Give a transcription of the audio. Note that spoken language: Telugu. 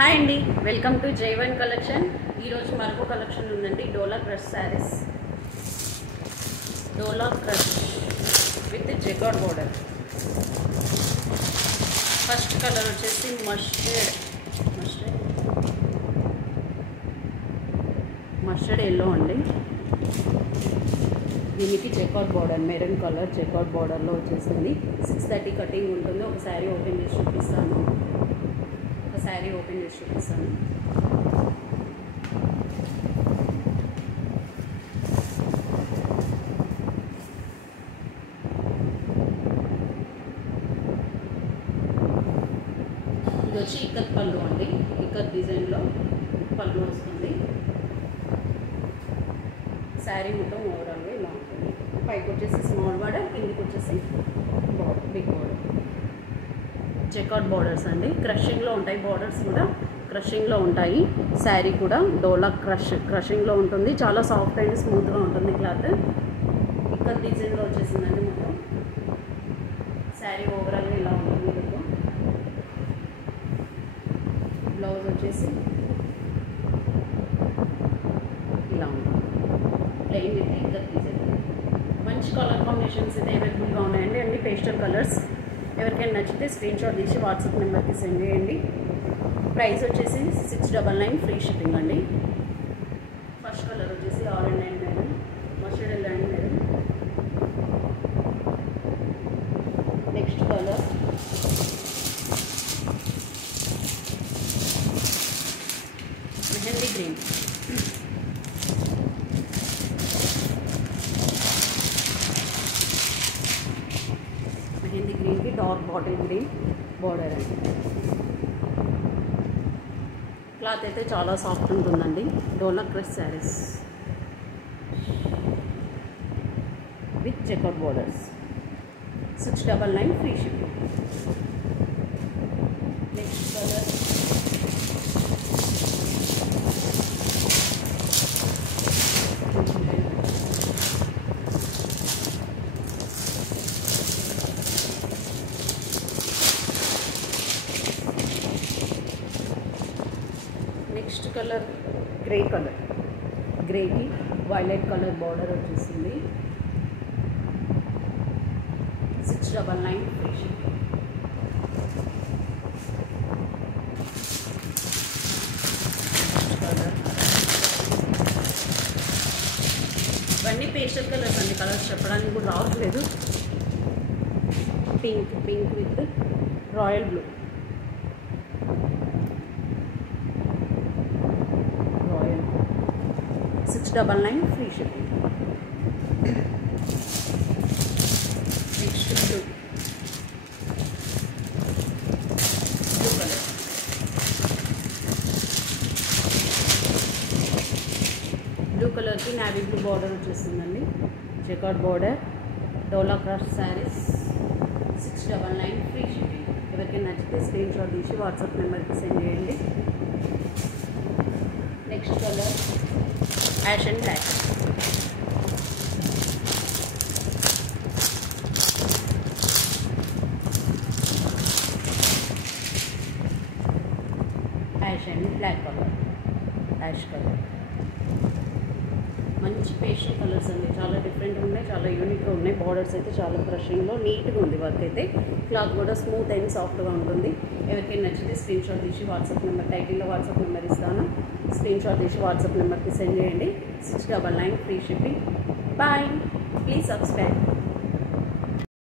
హాయ్ అండి, వెల్కమ్ టు జైవన్ కలెక్షన్. ఈరోజు మరొక కలెక్షన్ ఉందండి. Dola crush saris, dola crush with jacquard border. First colour వచ్చేసి మస్టర్డ్ ఎల్లో అండి. దీనికి jacquard border, maroon colour jacquard బోర్డర్లో వచ్చేసింది. 630 కటింగ్ ఉంటుంది. ఒక శారీ ఓపెన్ చేసి చూపిస్తాను. ఇది వచ్చి ఇక్కత్ పళ్ళు అండి. ఇక్కత్ డిజైన్లో పళ్ళు వస్తుంది. శారీ మొత్తం ఓవరాల్గా ఇలా ఉంటుంది. పైకి వచ్చేసి స్మాల్ బార్డర్, కిందికి వచ్చేసి బిగ్ బార్డర్. జెకార్డ్ బార్డర్స్ అండి. క్రషింగ్లో ఉంటాయి. బార్డర్స్ కూడా క్రషింగ్లో ఉంటాయి. శారీ కూడా డోలా క్రషింగ్లో ఉంటుంది. చాలా సాఫ్ట్ అండ్ స్మూత్గా ఉంటుంది క్లాత్. ఇక్కడ డిజైన్లో వచ్చేసిందండి మొత్తం. శారీ ఓవరాల్గా ఇలా ఉంటుంది. మీకు బ్లౌజ్ వచ్చేసి ఇలా ఉంటుంది. ప్లెయిన్ విత్ ఇక్కడ డిజైన్. మంచి కలర్ కాంబినేషన్స్ అయితే అవైలబుల్గా ఉన్నాయండి. అన్ని పేస్టల్ కలర్స్. ఎవరికైనా నచ్చితే స్క్రీన్ షాట్ తీసి వాట్సాప్ నెంబర్కి సెండ్ చేయండి. ప్రైస్ వచ్చేసి 699 ఫ్రీ షిప్పింగ్ అండి. ఫస్ట్ కలర్ వచ్చేసి orange and maroon, mustard yellow and maroon. Next colour mehndi green. Mehndi గ్రీన్కి డార్క్ బాటిల్ గ్రీన్ బార్డర్ అండి. క్లాత్ అయితే చాలా సాఫ్ట్ ఉంటుందండి. Dola crush saris with checkout borders. 699 free shipping. Next colour next colour grey colour. గ్రేకి వైలెట్ కలర్ బార్డర్ వచ్చేసింది. 699 ఫ్రీ షిప్పింగ్. కలర్ ఇవన్నీ పేస్టల్ కలర్స్ అండి. కలర్స్ చెప్పడానికి కూడా రావట్లేదు. Pink with royal blue. 699 free shipping. Next blue colour. Blue కలర్కి నావీ బ్లూ బార్డర్ వచ్చేస్తుందండి. Jacquard border. Dola crush saris 699 free shipping. ఎవరికైనా నచ్చితే స్క్రీన్ షాట్ తీసి వాట్సాప్ నెంబర్కి సెండ్ చేయండి. Next colour ash and black. Ash and black colour, ash colour. మంచి పేస్టల్ కలర్స్ అండి. చాలా డిఫరెంట్గా ఉన్నాయి, చాలా యూనిక్గా ఉన్నాయి. బార్డర్స్ అయితే చాలా క్రషింగ్లో నీట్గా ఉంది. వర్క్ అయితే క్లాత్ కూడా స్మూత్ అండ్ సాఫ్ట్గా ఉంటుంది. ఎవరికైనా నచ్చితే స్క్రీన్ షాట్ తీసి వాట్సాప్ నెంబర్, టైటిల్లో వాట్సాప్ నెంబర్ ఇస్తాను. స్క్రీన్ షాట్ తీసి వాట్సాప్ నెంబర్కి సెండ్ చేయండి. 699 free shipping. Bye. Please subscribe.